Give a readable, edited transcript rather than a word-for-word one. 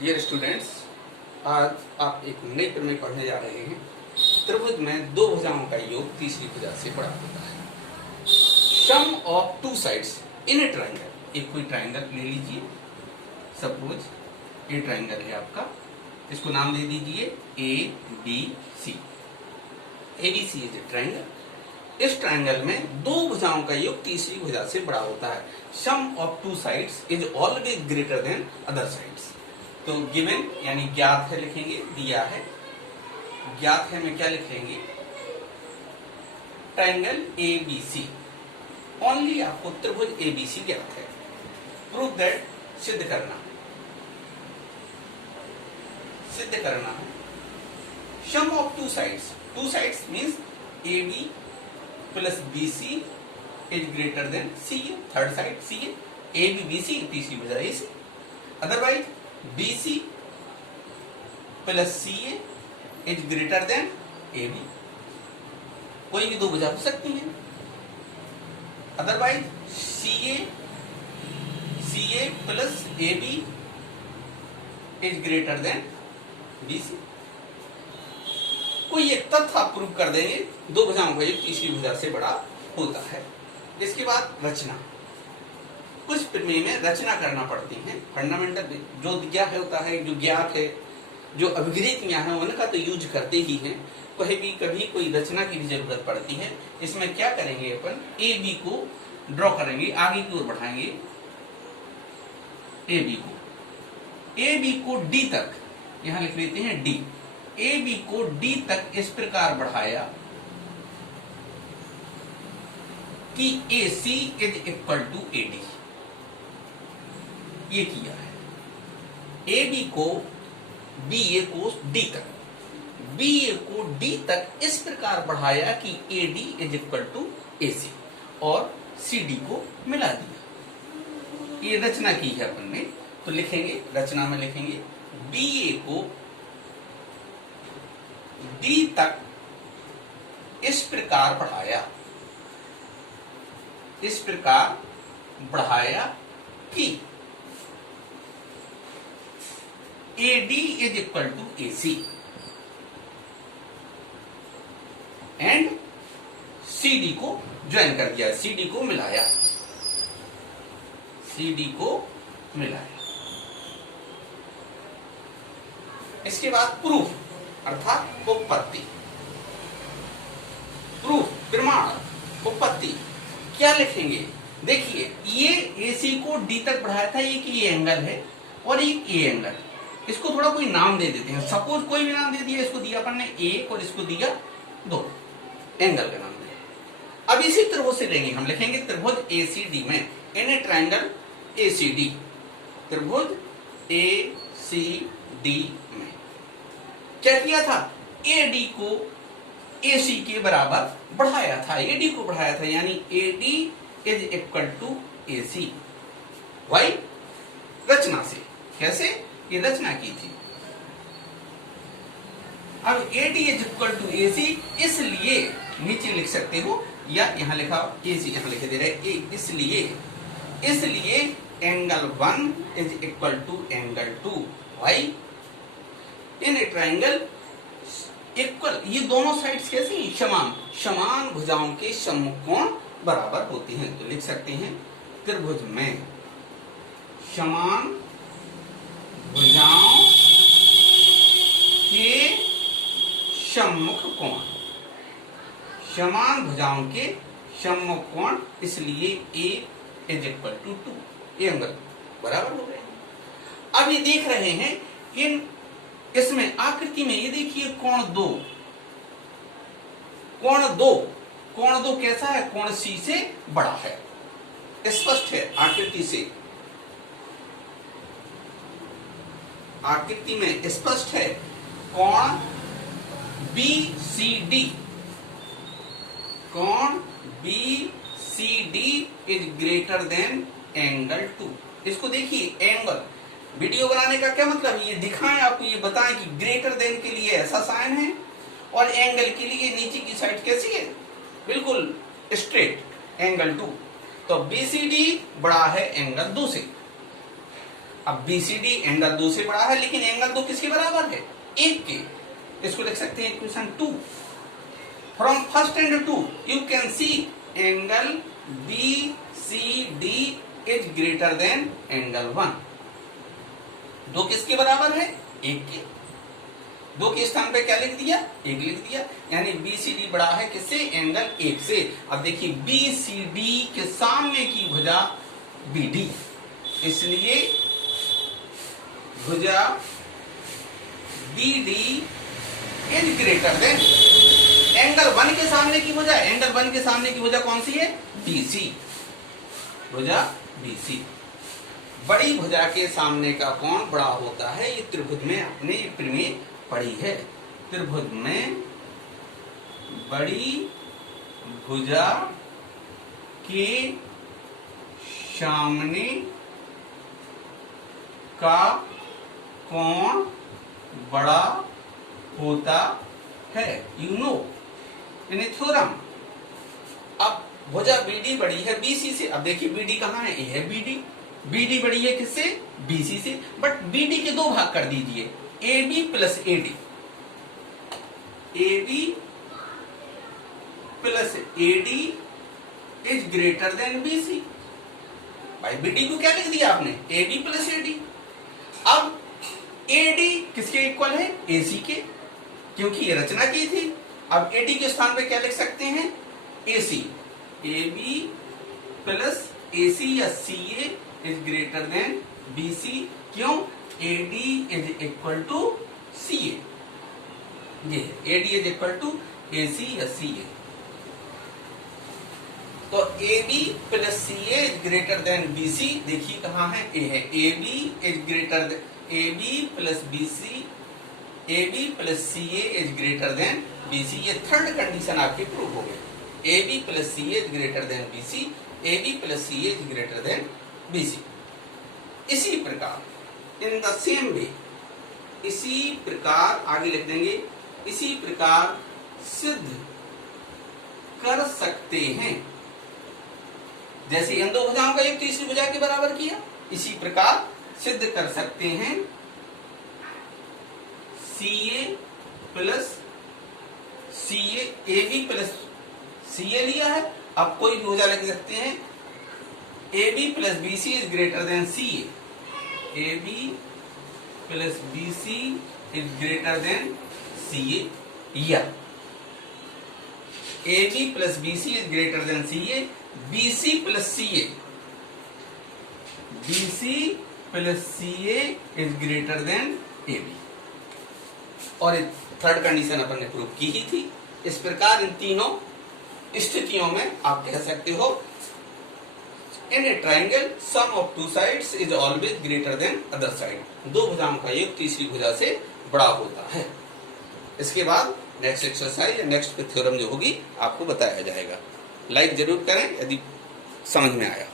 Dear students, आज आप एक नई प्रमेय पढ़ने जा रहे हैं। त्रिभुज में दो भुजाओं का योग तीसरी भुजा से बड़ा होता है। Sum of two sides in a triangle. एक कोई ट्राइंगल ले लीजिए, सपोज ये ट्राइंगल है आपका, इसको नाम दे दीजिए A B C. A B C is a triangle. इस ट्राइंगल में दो भुजाओं का योग तीसरी भुजा से बड़ा होता है। Sum of two sides is always greater than other sides. तो गिवन यानी ज्ञात है लिखेंगे, दिया है ज्ञात है में क्या लिखेंगे, triangle A B C. Only आपको त्रिभुज ए बी सी ज्ञात है। प्रूव दैट, सिद्ध करना है। Sum of two sides means A B plus B C is greater than C A. Third side C A B B C, तीसरी भुजा A C. Otherwise B C plus C A is greater than A B. कोई भी दो भुजा हो सकती है। Otherwise C A plus A B is greater than B C. कोई एक तथ्य आप प्रूव कर देंगे, दो भुजाओं का योग तीसरी भुजा से बड़ा होता है। इसके बाद रचना। कुछ प्रमेय में रचना करना पड़ती है। फंडामेंटल जो दिया होता है, जो ज्ञात है, जो अभिगृहित है, उनका तो यूज करते ही हैं। कभी कोई रचना की भी जरूरत पड़ती है। इसमें क्या करेंगे, अपन ए बी को ड्रॉ करेंगे, आगे की ओर बढ़ाएंगे ए बी को डी तक, यहां लिख लेते हैं डी। ए बी को डी तक इस प्रकार बढ़ाया कि A C is equal to A D. ये किया है। ए बी को बी ए को डी तक इस प्रकार बढ़ाया कि A D is equal to A C, और सी डी को मिला दिया। ये रचना की है अपन ने। तो लिखेंगे, रचना में लिखेंगे बी ए को डी तक इस प्रकार बढ़ाया कि A D is equal to A C and C D को ज्वाइन कर दिया, सी डी को मिलाया। इसके बाद प्रूफ अर्थात उपपत्ति। प्रमाण उपपत्ति क्या लिखेंगे, देखिए ये AC को D तक बढ़ाया था, एक ये एंगल है और एक ये एंगल। इसको थोड़ा कोई नाम दे देते हैं। सपोज कोई भी नाम दे दिया, इसको दिया अपन ने एक और इसको दिया दो, एंगल का नाम दिया। अब इसी त्रिभुज से लेंगे, हम लिखेंगे त्रिभुज ACD में इन ए ट्राइंगल ACD। त्रिभुज ACD में क्या किया था, AD को AC के बराबर बढ़ाया था, AD को बढ़ाया था, यानी AD is equal to AC। वाई रचना से। कैसे, ये रचना की थी। अब AD is equal to AC, इसलिए नीचे लिख सकते हो, या यहां लिखा AC, यहां लिखे दे रहे इसलिए angle 1 is equal to angle 2। Why in a triangle equal, ये दोनों साइड्स कैसी, समान भुजाओं के सम्मुख कोण बराबर होते हैं। तो लिख सकते हैं त्रिभुज में समान भुजाओं के सम्मुख कोण, इसलिए A इज इक्वल टू 2, ये एंगल बराबर हो गए। अब ये देख रहे हैं इसमें आकृति में, ये देखिए कोण दो कैसा है, कोण C से बड़ा है, स्पष्ट है आकृति से। आकृति में स्पष्ट है कोण BCD is greater than angle 2। इसको देखिए, एंगल वीडियो बनाने का क्या मतलब है, ये दिखाएं आपको, ये बताएं कि ग्रेटर देन के लिए ऐसा साइन है और एंगल के लिए नीचे की साइड कैसी है, बिल्कुल स्ट्रेट, एंगल 2। तो BCD बड़ा है एंगल 2 से। अब BCD एंगल 2 से बड़ा है, लेकिन एंगल 2 किसके बराबर है? 1 के। इसको लिख सकते हैं equation 2। From first and 2 you can see angle BCD is greater than angle 1। 2 किसके बराबर है? 1 के। 2 के स्थान पे क्या लिख दिया? 1 लिख दिया, यानी BCD बड़ा है किससे? एंगल 1 से। अब देखिए BCD के सामने की भुजा BD, इसलिए भुजा BD is greater than angle 1 के सामने की भुजा। एंगल 1 के सामने की भुजा कौन सी है? BC, भुजा BC। बड़ी भुजा के सामने का कोण बड़ा होता है। ये त्रिभुज में अपने प्रमेय पड़ी है। त्रिभुज में बड़ी भुजा के सामने का कोण बड़ा होता है, यू नो इन थ्योरम। अब भुजा BD बड़ी है BC से। अब देखिए BD कहाँ है? ये है BD। BD बड़ी है किससे? BC से। बट BD के 2 भाग कर दीजिए, AB plus AD। AB plus AD is greater than BC। भाई BD को क्या लिख दिया आपने? AB plus AD। अब AD किसके इक्वल है? AC के, क्योंकि ये रचना की थी। अब AD के स्थान पे क्या लिख सकते हैं? AC। AB प्लस AC या CA is greater than BC। क्यों? AD is equal to CA। ये AD is equal to AC या CA। तो AB plus CA is greater than BC। देखिए कहाँ है? A है। AB is greater than AB plus BC, AB plus CA is greater than BC। ये third condition आपकी prove हो गई। AB plus CA is greater than BC, AB plus CA is greater than BC। इसी प्रकार in the same way, इसी प्रकार आगे लिख देंगे, इसी प्रकार सिद्ध कर सकते हैं। जैसे इन 2 भुजाओं का योग तीसरी भुजा के बराबर किया, इसी प्रकार सिद्ध कर सकते हैं CA plus CA, AB plus CA लिया है। अब कोई भी भुजा लिख सकते हैं AB plus BC is greater then CA। AB plus BC is greater then CA, या AB plus BC is greater then CA, BC plus CA, BC plus CA is greater than AB। और third condition अपन ने prove की ही थी। इस प्रकार इन तीनों स्थितियों में आप कह सकते हो in a triangle sum of 2 sides is always greater than other side. 2 भुजाओं का योग तीसरी भुजा से बड़ा होता है। इसके बाद नेक्स्ट एक्सरसाइज या नेक्स्ट थ्योरम जो होगी आपको बताया जाएगा। लाइक जरूर करें यदि समझ में आया।